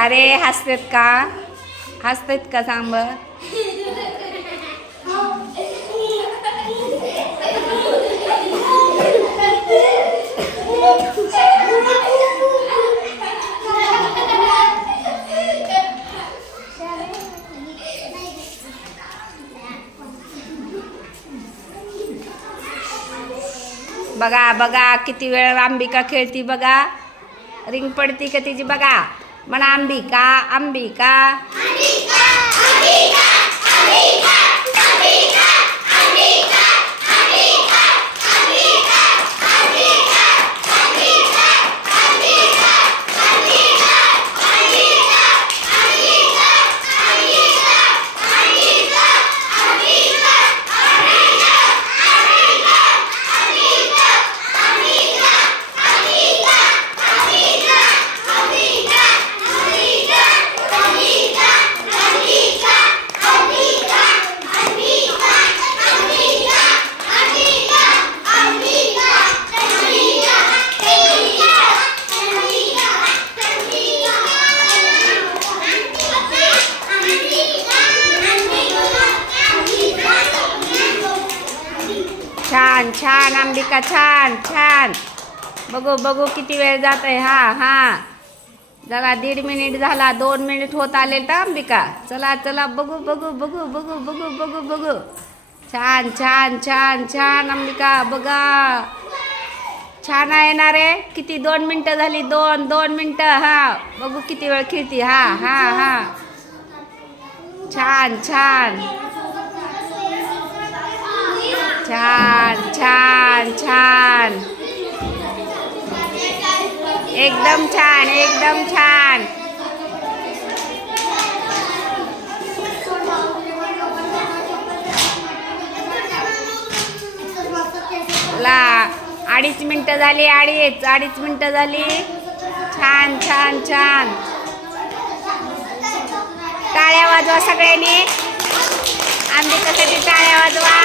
अरे हसतेत का? हसतेत का सांग बरं? बघा बघा किती वेळ अंबिका खेळती बघा. रिंग पडती का तिची बघा. म्हणा अंबिका अंबिका. छान छान अंबिका छान छान. बघू बघू किती वेळ जात आहे. हा जरा 1.5 मिनिट झाला. 2 मिनिट होत आले तर अंबिका. चला चला बघू बघू बघू बघू बघू बघू बघू. छान छान छान छान अंबिका बघा. छान आहे ना रे. किती 2 मिनिटं झाली. 2 मिनिटं. बघू किती वेळ खेळती. हा छान छान छान छान छान. एकदम छान एकदम छान. ला 2.5 मिनिटं झाली. 2.5 मिनिटं झाली. छान छान छान. टाळ्या वाजवा सगळ्यांनी. अंबिकासाठी टाळ्या वाजवा.